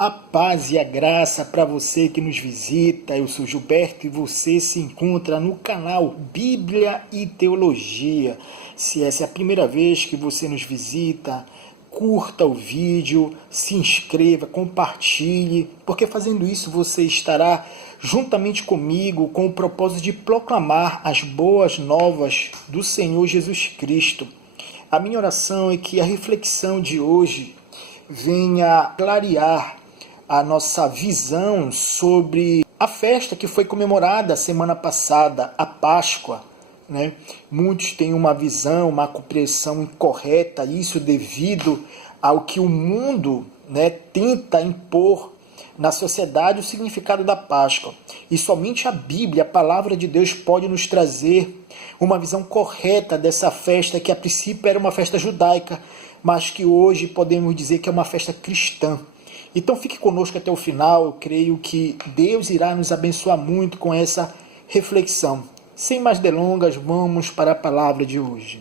A paz e a graça para você que nos visita. Eu sou Gilberto e você se encontra no canal Bíblia e Teologia. Se essa é a primeira vez que você nos visita, curta o vídeo, se inscreva, compartilhe, porque fazendo isso você estará juntamente comigo com o propósito de proclamar as boas novas do Senhor Jesus Cristo. A minha oração é que a reflexão de hoje venha clarear a nossa visão sobre a festa que foi comemorada semana passada, a Páscoa. Né? Muitos têm uma visão, uma compreensão incorreta, isso devido ao que o mundo, né, tenta impor na sociedade o significado da Páscoa. E somente a Bíblia, a palavra de Deus, pode nos trazer uma visão correta dessa festa que a princípio era uma festa judaica, mas que hoje podemos dizer que é uma festa cristã. Então fique conosco até o final, eu creio que Deus irá nos abençoar muito com essa reflexão. Sem mais delongas, vamos para a palavra de hoje.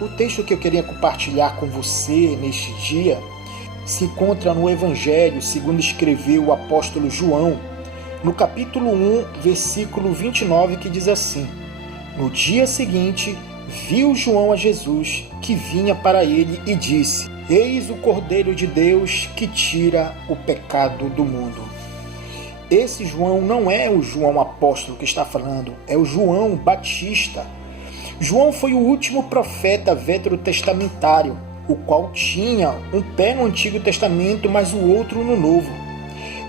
O texto que eu queria compartilhar com você neste dia se encontra no Evangelho, segundo escreveu o apóstolo João, no capítulo 1, versículo 29, que diz assim: No dia seguinte, viu João a Jesus, que vinha para ele, e disse: Eis o Cordeiro de Deus que tira o pecado do mundo. Esse João não é o João apóstolo que está falando, é o João Batista. João foi o último profeta veterotestamentário, o qual tinha um pé no Antigo Testamento, mas o outro no Novo.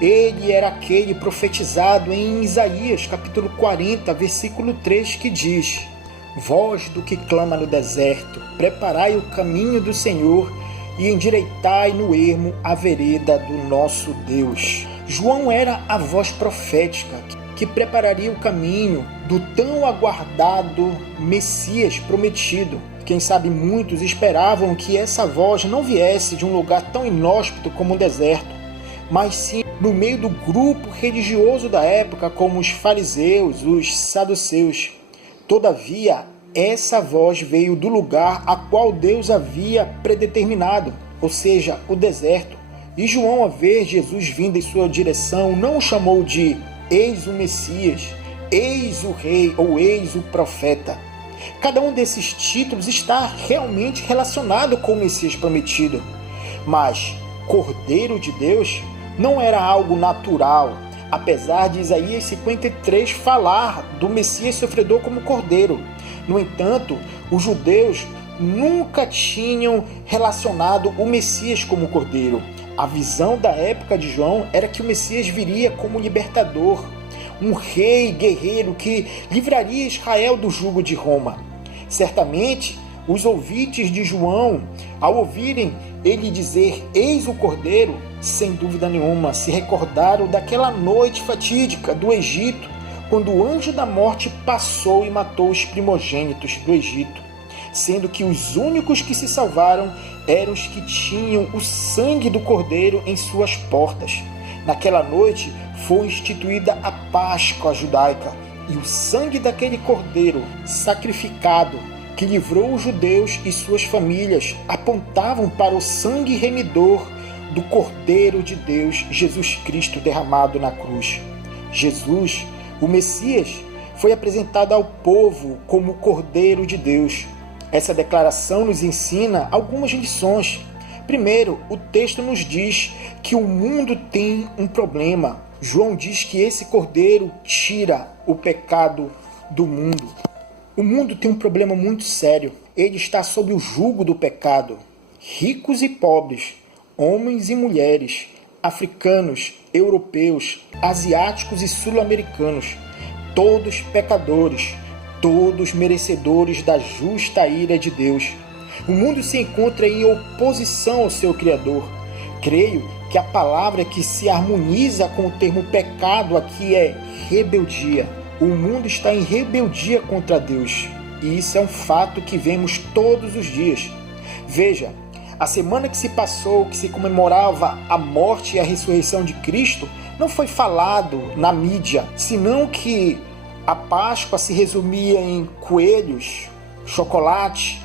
Ele era aquele profetizado em Isaías, capítulo 40, versículo 3, que diz: Voz do que clama no deserto, preparai o caminho do Senhor e endireitai no ermo a vereda do nosso Deus. João era a voz profética que prepararia o caminho do tão aguardado Messias prometido. Quem sabe muitos esperavam que essa voz não viesse de um lugar tão inóspito como o deserto, mas sim no meio do grupo religioso da época, como os fariseus, os saduceus. Todavia, essa voz veio do lugar a qual Deus havia predeterminado, ou seja, o deserto. E João, ao ver Jesus vindo em sua direção, não o chamou de eis o Messias, eis o rei ou eis o profeta. Cada um desses títulos está realmente relacionado com o Messias prometido, mas Cordeiro de Deus não era algo natural, apesar de Isaías 53 falar do Messias sofredor como Cordeiro. No entanto, os judeus nunca tinham relacionado o Messias como Cordeiro. A visão da época de João era que o Messias viria como libertador, um rei guerreiro que livraria Israel do jugo de Roma. Certamente, os ouvintes de João, ao ouvirem ele dizer eis o Cordeiro, sem dúvida nenhuma, se recordaram daquela noite fatídica do Egito, quando o anjo da morte passou e matou os primogênitos do Egito, sendo que os únicos que se salvaram eram os que tinham o sangue do Cordeiro em suas portas. Naquela noite foi instituída a Páscoa judaica, e o sangue daquele Cordeiro sacrificado, que livrou os judeus e suas famílias, apontavam para o sangue remidor do Cordeiro de Deus, Jesus Cristo, derramado na cruz. Jesus, o Messias, foi apresentado ao povo como o Cordeiro de Deus. Essa declaração nos ensina algumas lições. Primeiro, o texto nos diz que o mundo tem um problema. João diz que esse Cordeiro tira o pecado do mundo. O mundo tem um problema muito sério. Ele está sob o jugo do pecado. Ricos e pobres, homens e mulheres, africanos, europeus, asiáticos e sul-americanos, todos pecadores, todos merecedores da justa ira de Deus. O mundo se encontra em oposição ao seu Criador. Creio que a palavra que se harmoniza com o termo pecado aqui é rebeldia. O mundo está em rebeldia contra Deus, e isso é um fato que vemos todos os dias. Veja, a semana que se passou, que se comemorava a morte e a ressurreição de Cristo, não foi falado na mídia, senão que A Páscoa se resumia em coelhos, chocolate,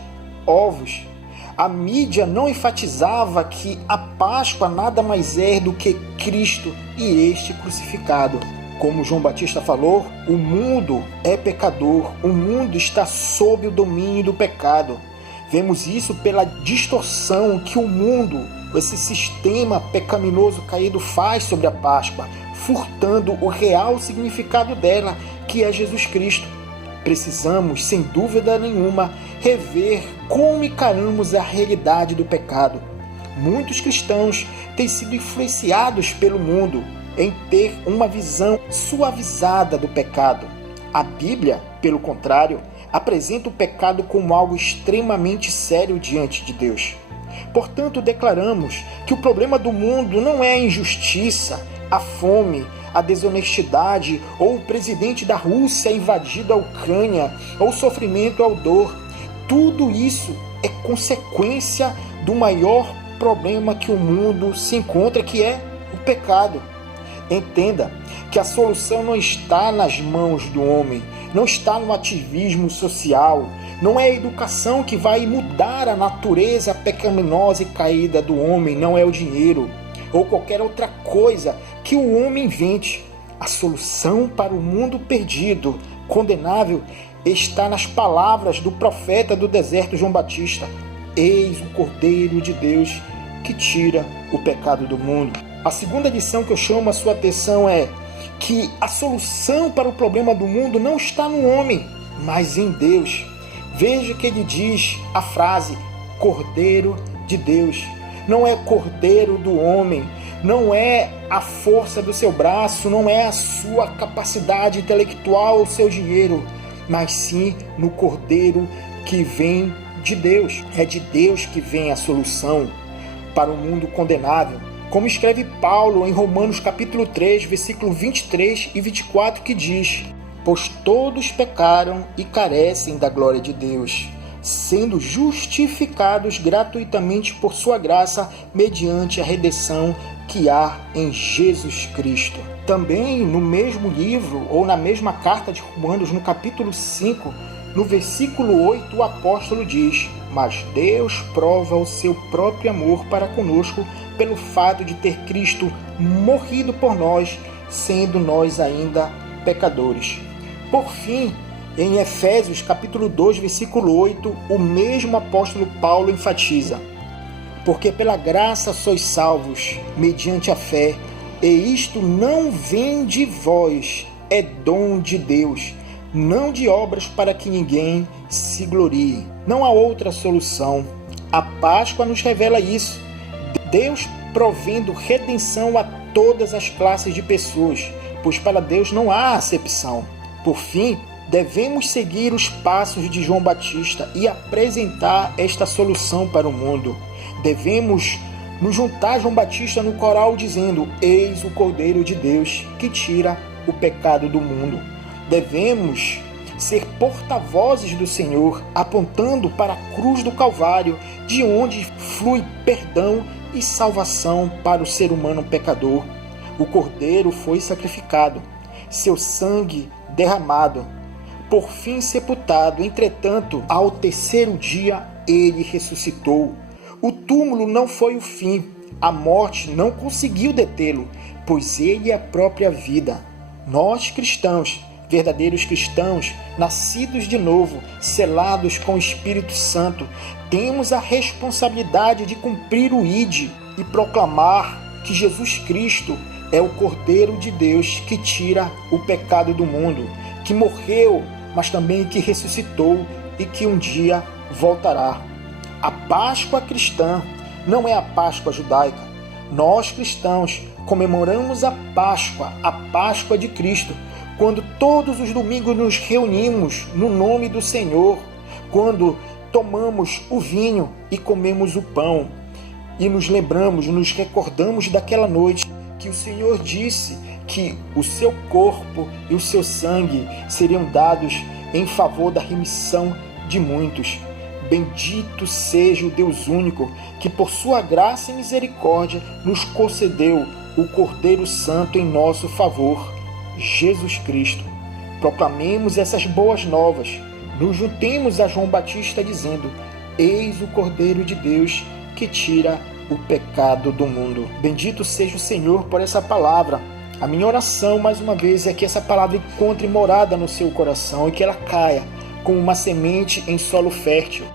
ovos. A mídia não enfatizava que a Páscoa nada mais é do que Cristo e este crucificado. Como João Batista falou, o mundo é pecador, o mundo está sob o domínio do pecado. Vemos isso pela distorção que o mundo, esse sistema pecaminoso caído, faz sobre a Páscoa, furtando o real significado dela, que é Jesus Cristo. Precisamos, sem dúvida nenhuma, rever como encaramos a realidade do pecado. Muitos cristãos têm sido influenciados pelo mundo em ter uma visão suavizada do pecado. A Bíblia, pelo contrário, apresenta o pecado como algo extremamente sério diante de Deus. Portanto, declaramos que o problema do mundo não é a injustiça, a fome, a desonestidade, ou o presidente da Rússia invadindo a Ucrânia, ou o sofrimento ou a dor. Tudo isso é consequência do maior problema que o mundo se encontra, que é o pecado. Entenda que a solução não está nas mãos do homem, não está no ativismo social, não é a educação que vai mudar a natureza pecaminosa e caída do homem, não é o dinheiro ou qualquer outra coisa que o homem invente. A solução para o mundo perdido, condenável, está nas palavras do profeta do deserto João Batista: eis o Cordeiro de Deus que tira o pecado do mundo. A segunda lição que eu chamo a sua atenção é que a solução para o problema do mundo não está no homem, mas em Deus. Veja que ele diz a frase Cordeiro de Deus. Não é cordeiro do homem, não é a força do seu braço, não é a sua capacidade intelectual ou seu dinheiro, mas sim no Cordeiro que vem de Deus. É de Deus que vem a solução para o mundo condenável. Como escreve Paulo em Romanos capítulo 3, versículo 23 e 24, que diz: pois todos pecaram e carecem da glória de Deus, sendo justificados gratuitamente por sua graça, mediante a redenção que há em Jesus Cristo. Também no mesmo livro, ou na mesma carta de Romanos, no capítulo 5, no versículo 8, o apóstolo diz: mas Deus prova o seu próprio amor para conosco, pelo fato de ter Cristo morrido por nós, sendo nós ainda pecadores. Por fim, em Efésios capítulo 2, versículo 8, o mesmo apóstolo Paulo enfatiza: porque pela graça sois salvos, mediante a fé, e isto não vem de vós, é dom de Deus, não de obras para que ninguém se glorie. Não há outra solução. A Páscoa nos revela isso. Deus provendo redenção a todas as classes de pessoas, pois para Deus não há acepção. Por fim, devemos seguir os passos de João Batista e apresentar esta solução para o mundo. Devemos nos juntar a João Batista no coral dizendo: eis o Cordeiro de Deus que tira o pecado do mundo. Devemos ser porta-vozes do Senhor, apontando para a cruz do Calvário, de onde flui perdão e salvação para o ser humano pecador. O Cordeiro foi sacrificado, seu sangue derramado, por fim sepultado. Entretanto, ao terceiro dia, ele ressuscitou. O túmulo não foi o fim, a morte não conseguiu detê-lo, pois ele é a própria vida. Nós cristãos, verdadeiros cristãos, nascidos de novo, selados com o Espírito Santo, temos a responsabilidade de cumprir o ID e proclamar que Jesus Cristo é o Cordeiro de Deus que tira o pecado do mundo, que morreu, mas também que ressuscitou e que um dia voltará. A Páscoa cristã não é a Páscoa judaica. Nós cristãos comemoramos a Páscoa de Cristo, quando todos os domingos nos reunimos no nome do Senhor, quando tomamos o vinho e comemos o pão, e nos lembramos, nos recordamos daquela noite que o Senhor disse que o seu corpo e o seu sangue seriam dados em favor da remissão de muitos. Bendito seja o Deus único, que por sua graça e misericórdia nos concedeu o Cordeiro Santo em nosso favor, Jesus Cristo. Proclamemos essas boas novas. Nos juntemos a João Batista dizendo: eis o Cordeiro de Deus que tira o pecado do mundo. Bendito seja o Senhor por essa palavra. A minha oração, mais uma vez, é que essa palavra encontre morada no seu coração e que ela caia como uma semente em solo fértil.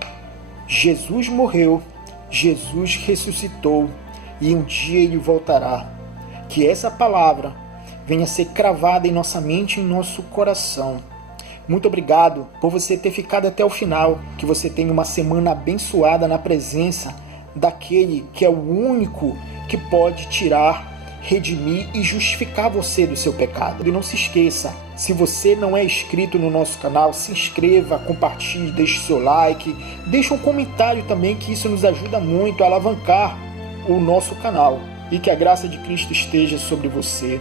Jesus morreu, Jesus ressuscitou e um dia Ele voltará. Que essa palavra venha ser cravada em nossa mente e em nosso coração. Muito obrigado por você ter ficado até o final. Que você tenha uma semana abençoada na presença daquele que é o único que pode tirar, redimir e justificar você do seu pecado. E não se esqueça, se você não é inscrito no nosso canal, se inscreva, compartilhe, deixe seu like, deixe um comentário também, que isso nos ajuda muito a alavancar o nosso canal. E que a graça de Cristo esteja sobre você.